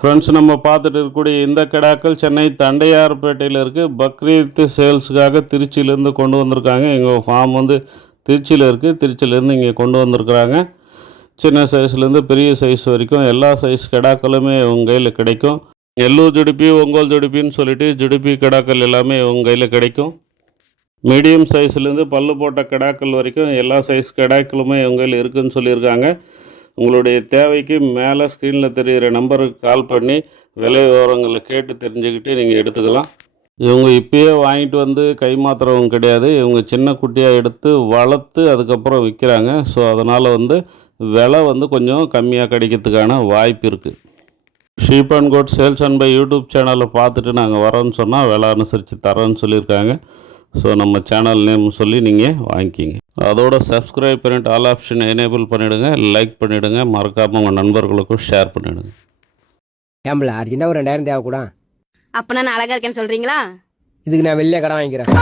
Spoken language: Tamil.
ஃப்ரெண்ட்ஸ், நம்ம பார்த்துட்டு இருக்கக்கூடிய இந்த கிடாக்கள் சென்னை தண்டையார்பேட்டையில் இருக்குது. பக்ரீத் சேல்ஸுக்காக திருச்சியிலேருந்து கொண்டு வந்திருக்காங்க. எங்கள் ஃபார்ம் வந்து திருச்சியில் இருக்குது. திருச்சியிலேருந்து இங்கே கொண்டு வந்திருக்கிறாங்க. சின்ன சைஸ்லேருந்து பெரிய சைஸ் வரைக்கும் எல்லா சைஸ் கிடாக்களுமே உங்கள் கையில் கிடைக்கும். எல்லூர் ஜுடிப்பி, ஒங்கோல் ஜுடிப்பின்னு சொல்லிட்டு ஜுடிப்பி கிடாக்கள் எல்லாமே உங்கள் கையில் கிடைக்கும். மீடியம் சைஸ்லேருந்து பல்லு போட்ட கிடாக்கள் வரைக்கும் எல்லா சைஸ் கிடாக்களுமே உங்கள் கையில் இருக்குதுன்னு சொல்லியிருக்காங்க. உங்களுடைய தேவைக்கு மேலே ஸ்க்ரீனில் தெரிகிற நம்பருக்கு கால் பண்ணி விலை விவரங்களை கேட்டு தெரிஞ்சுக்கிட்டு நீங்கள் எடுத்துக்கலாம். இவங்க இப்பயே வாங்கிட்டு வந்து கைமாத்துறவங்க கிடையாது. இவங்க சின்ன குட்டியாக எடுத்து வளர்த்து அதுக்கப்புறம் விற்கிறாங்க. ஸோ அதனால் வந்து விலை வந்து கொஞ்சம் கம்மியாக கிடைக்கிறதுக்கான வாய்ப்பு இருக்குது. Sheep and goat sales and by YouTube சேனலை பார்த்துட்டு நாங்கள் வரோன்னு சொன்னால் விலை அனுசரித்து தரோன்னு சொல்லியிருக்காங்க. ஸோ நம்ம சேனல் நேம் சொல்லி நீங்கள் வாங்கிக்கிங்க. அதோட சப்ஸ்கிரைப் பண்ணிவிட்டு ஆல் ஆப்ஷன் எனேபிள் பண்ணிவிடுங்க, லைக் பண்ணிவிடுங்க, மறக்காமல் உங்கள் நண்பர்களுக்கும் ஷேர் பண்ணிவிடுங்க. ஏம்பல அர்ஜென்ட்டாக ஒரு 2000 தேவை கூட. அப்போ நான் அழகா இருக்கேன்னு சொல்கிறீங்களா? இதுக்கு நான் வெளியே கடன் வாங்கிக்கிறேன்.